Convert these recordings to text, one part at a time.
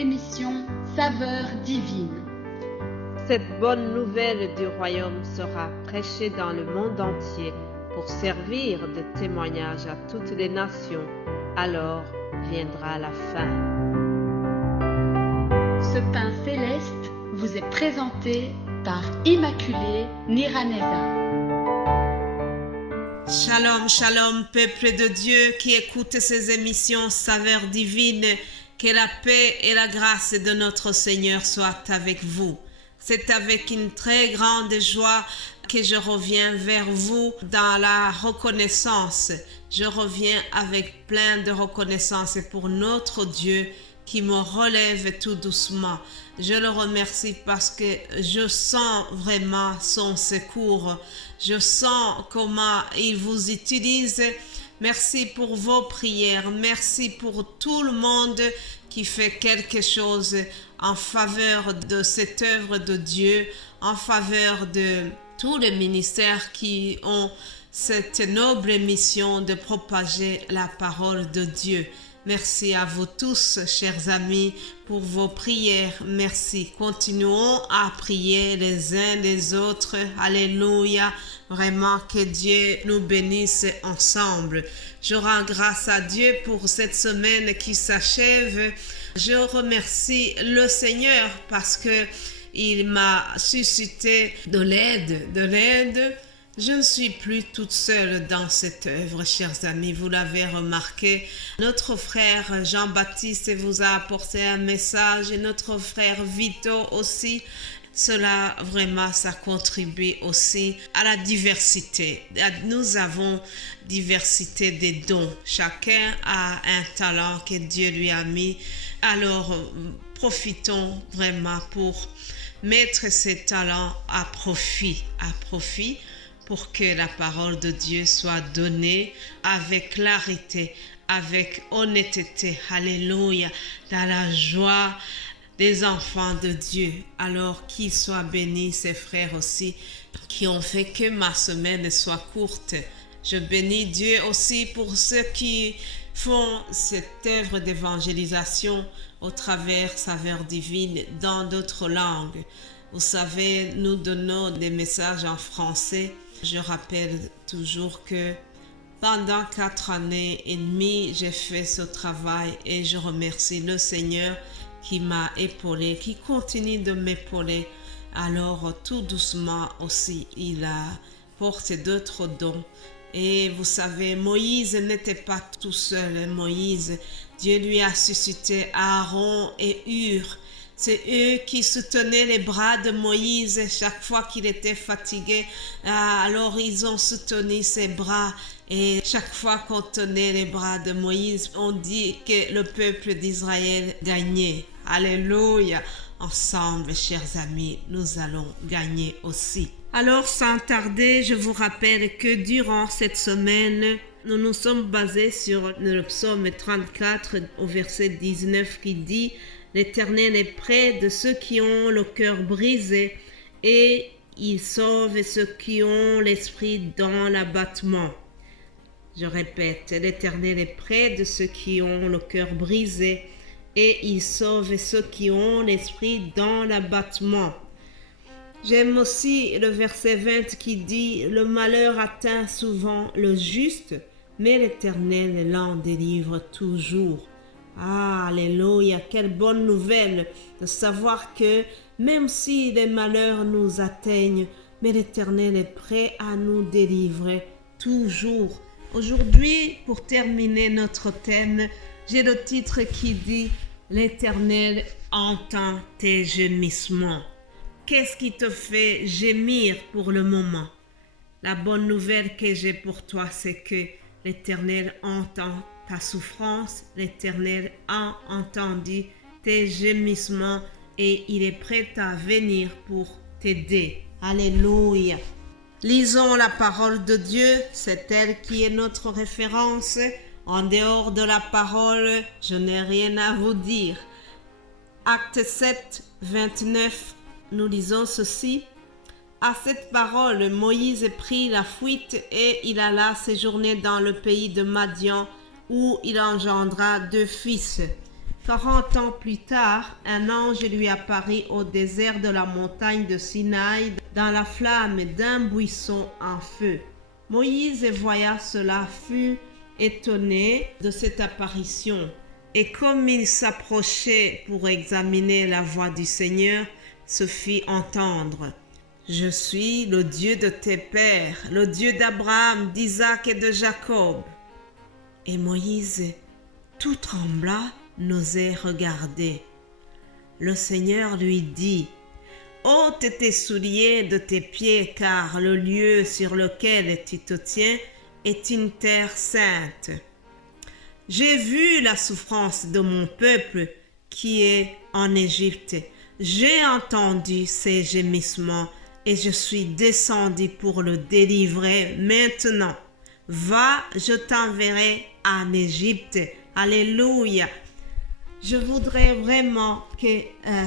l'émission Saveur divine. Cette bonne nouvelle du royaume sera prêchée dans le monde entier pour servir de témoignage à toutes les nations. Alors viendra la fin. Ce pain céleste vous est présenté par Immaculée Niraneza. Shalom, shalom, peuple de Dieu qui écoute ces émissions Saveur divine. Que la paix et la grâce de notre Seigneur soient avec vous. C'est avec une très grande joie que je reviens vers vous dans la reconnaissance. Je reviens avec plein de reconnaissance pour notre Dieu qui me relève tout doucement. Je le remercie parce que je sens vraiment son secours. Je sens comment il vous utilise. Merci pour vos prières. Merci pour tout le monde qui fait quelque chose en faveur de cette œuvre de Dieu, en faveur de tous les ministères qui ont cette noble mission de propager la parole de Dieu. Merci à vous tous, chers amis, pour vos prières. Merci. Continuons à prier les uns les autres. Alléluia. Vraiment que Dieu nous bénisse ensemble. Je rends grâce à Dieu pour cette semaine qui s'achève. Je remercie le Seigneur parce que il m'a suscité de l'aide. Je ne suis plus toute seule dans cette œuvre, chers amis. Vous l'avez remarqué. Notre frère Jean-Baptiste vous a apporté un message et notre frère Vito aussi. Cela, vraiment, ça contribue aussi à la diversité. Nous avons diversité des dons. Chacun a un talent que Dieu lui a mis. Alors, profitons vraiment pour mettre ces talents à profit pour que la parole de Dieu soit donnée avec clarité, avec honnêteté. Alléluia, dans la joie des enfants de Dieu. Alors qu'ils soient bénis, ces frères aussi, qui ont fait que ma semaine soit courte. Je bénis Dieu aussi pour ceux qui font cette œuvre d'évangélisation au travers Saveur divine dans d'autres langues. Vous savez, nous donnons des messages en français. Je rappelle toujours que pendant 4 années et demie, j'ai fait ce travail et je remercie le Seigneur qui m'a épaulé, qui continue de m'épauler. Alors, tout doucement aussi, il apporte d'autres dons. Et vous savez, Moïse n'était pas tout seul. Moïse, Dieu lui a suscité Aaron et Hur. C'est eux qui soutenaient les bras de Moïse chaque fois qu'il était fatigué. Alors ils ont soutenu ses bras et chaque fois qu'on tenait les bras de Moïse, on dit que le peuple d'Israël gagnait. Alléluia! Ensemble, chers amis, nous allons gagner aussi. Alors, sans tarder, je vous rappelle que durant cette semaine, nous nous sommes basés sur le psaume 34 au verset 19 qui dit « L'Éternel est près de ceux qui ont le cœur brisé et il sauve ceux qui ont l'esprit dans l'abattement. » Je répète, l'Éternel est près de ceux qui ont le cœur brisé et il sauve ceux qui ont l'esprit dans l'abattement. J'aime aussi le verset 20 qui dit « Le malheur atteint souvent le juste, mais l'Éternel l'en délivre toujours. » Ah, alléluia, quelle bonne nouvelle de savoir que même si les malheurs nous atteignent, mais l'Éternel est prêt à nous délivrer toujours. Aujourd'hui, pour terminer notre thème, j'ai le titre qui dit « L'Éternel entend tes gémissements ». Qu'est-ce qui te fait gémir pour le moment? La bonne nouvelle que j'ai pour toi, c'est que l'Éternel entend ta souffrance, l'Éternel a entendu tes gémissements et il est prêt à venir pour t'aider. Alléluia. Lisons la parole de Dieu, c'est elle qui est notre référence. En dehors de la parole, je n'ai rien à vous dire. Acte 7, 29, nous lisons ceci. À cette parole, Moïse prit la fuite et il alla séjourner dans le pays de Madian où il engendra 2 fils. 40 ans plus tard, un ange lui apparut au désert de la montagne de Sinaï dans la flamme d'un buisson en feu. Moïse voyant cela fut étonné de cette apparition. Et comme il s'approchait pour examiner la voix du Seigneur, se fit entendre: Je suis le Dieu de tes pères, le Dieu d'Abraham, d'Isaac et de Jacob. Et Moïse, tout tremblant, n'osait regarder. Le Seigneur lui dit: Ôte tes souliers de tes pieds, car le lieu sur lequel tu te tiens est une terre sainte. J'ai vu la souffrance de mon peuple qui est en Égypte. J'ai entendu ses gémissements et je suis descendu pour le délivrer maintenant. Va, je t'enverrai en Égypte. Alléluia. Je voudrais vraiment que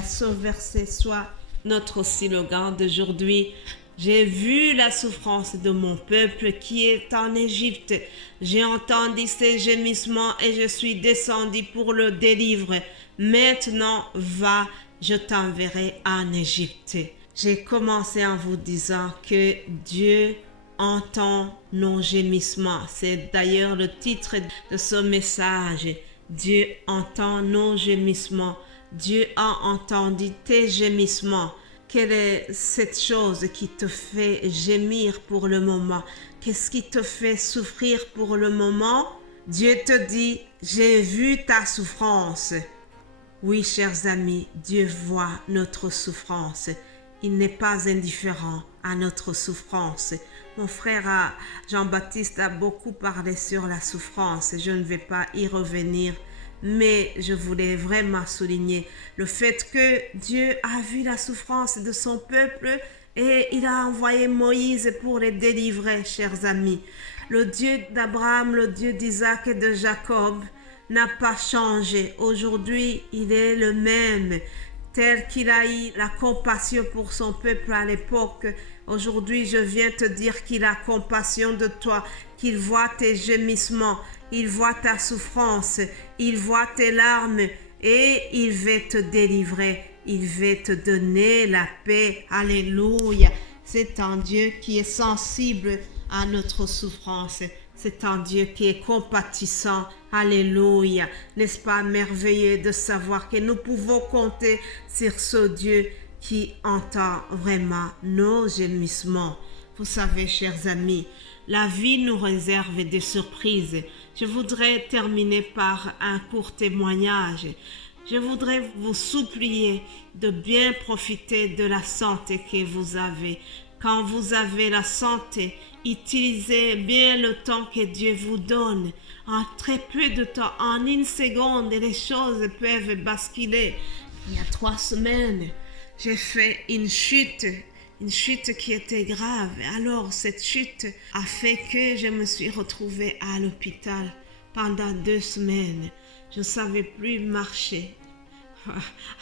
ce verset soit notre slogan d'aujourd'hui. J'ai vu la souffrance de mon peuple qui est en Égypte. J'ai entendu ses gémissements et je suis descendu pour le délivrer. Maintenant, va, je t'enverrai en Égypte. J'ai commencé en vous disant que Dieu entend nos gémissements. C'est d'ailleurs le titre de ce message. Dieu entend nos gémissements. Dieu a entendu tes gémissements. Quelle est cette chose qui te fait gémir pour le moment? Qu'est-ce qui te fait souffrir pour le moment? Dieu te dit: j'ai vu ta souffrance. Oui, chers amis, Dieu voit notre souffrance. Il n'est pas indifférent à notre souffrance. Mon frère Jean-Baptiste a beaucoup parlé sur la souffrance. Je ne vais pas y revenir, mais je voulais vraiment souligner le fait que Dieu a vu la souffrance de son peuple et il a envoyé Moïse pour les délivrer, chers amis. Le Dieu d'Abraham, le Dieu d'Isaac et de Jacob n'a pas changé. Aujourd'hui, il est le même. Tel qu'il a eu la compassion pour son peuple à l'époque, aujourd'hui je viens te dire qu'il a compassion de toi, qu'il voit tes gémissements, il voit ta souffrance, il voit tes larmes et il veut te délivrer, il veut te donner la paix. Alléluia. C'est un Dieu qui est sensible à notre souffrance. C'est un Dieu qui est compatissant. Alléluia. N'est-ce pas merveilleux de savoir que nous pouvons compter sur ce Dieu qui entend vraiment nos gémissements. Vous savez, chers amis, la vie nous réserve des surprises. Je voudrais terminer par un court témoignage. Je voudrais vous supplier de bien profiter de la santé que vous avez. Quand vous avez la santé, utilisez bien le temps que Dieu vous donne. En très peu de temps, en une seconde, les choses peuvent basculer. Il y a 3 semaines, j'ai fait une chute qui était grave. Alors, cette chute a fait que je me suis retrouvée à l'hôpital pendant 2 semaines. Je ne savais plus marcher.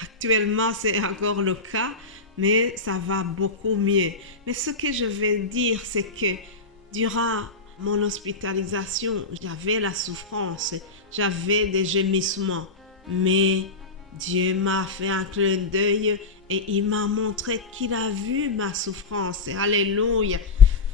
Actuellement, c'est encore le cas, mais ça va beaucoup mieux. Mais ce que je vais dire, c'est que durant mon hospitalisation, j'avais la souffrance, j'avais des gémissements, mais Dieu m'a fait un clin d'œil et il m'a montré qu'il a vu ma souffrance. Alléluia.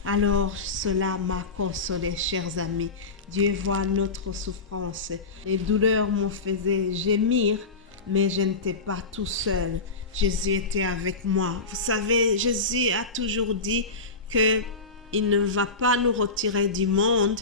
Alors cela m'a consolé, chers amis. Dieu voit notre souffrance. Les douleurs me faisaient gémir, mais je n'étais pas tout seul. Jésus était avec moi. Vous savez, Jésus a toujours dit que il ne va pas nous retirer du monde.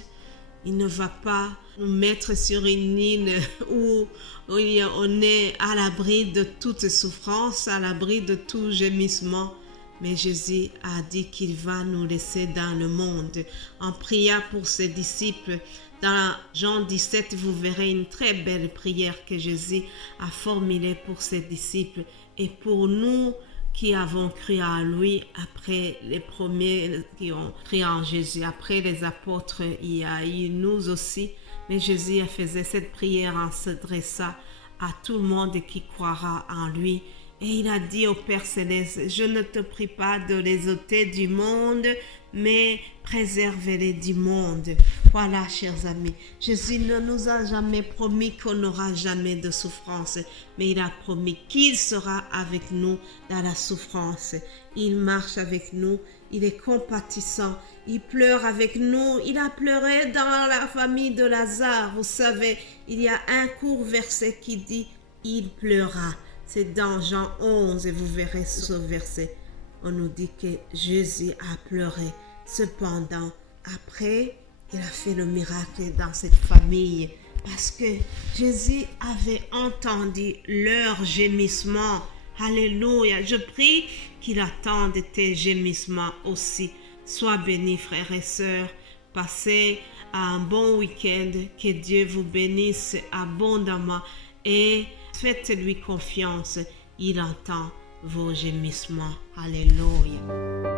Il ne va pas nous mettre sur une île où on est à l'abri de toute souffrance, à l'abri de tout gémissement. Mais Jésus a dit qu'il va nous laisser dans le monde. En priant pour ses disciples, dans Jean 17, vous verrez une très belle prière que Jésus a formulée pour ses disciples et pour nous qui avons cru en lui après les premiers qui ont cru en Jésus. Après les apôtres, il y a eu nous aussi. Mais Jésus faisait cette prière en s'adressant à tout le monde qui croira en lui. Et il a dit au Père Céleste: je ne te prie pas de les ôter du monde, mais préservez-les du monde. Voilà, chers amis, Jésus ne nous a jamais promis qu'on n'aura jamais de souffrance, mais il a promis qu'il sera avec nous dans la souffrance. Il marche avec nous, il est compatissant, il pleure avec nous, il a pleuré dans la famille de Lazare. Vous savez, il y a un court verset qui dit « il pleura ». C'est dans Jean 11 et vous verrez ce verset. On nous dit que Jésus a pleuré. Cependant, après, il a fait le miracle dans cette famille parce que Jésus avait entendu leur gémissement. Alléluia. Je prie qu'il attende tes gémissements aussi. Sois bénis, frères et sœurs. Passez un bon week-end. Que Dieu vous bénisse abondamment et faites-lui confiance. Il entend vos gémissements. Alléluia.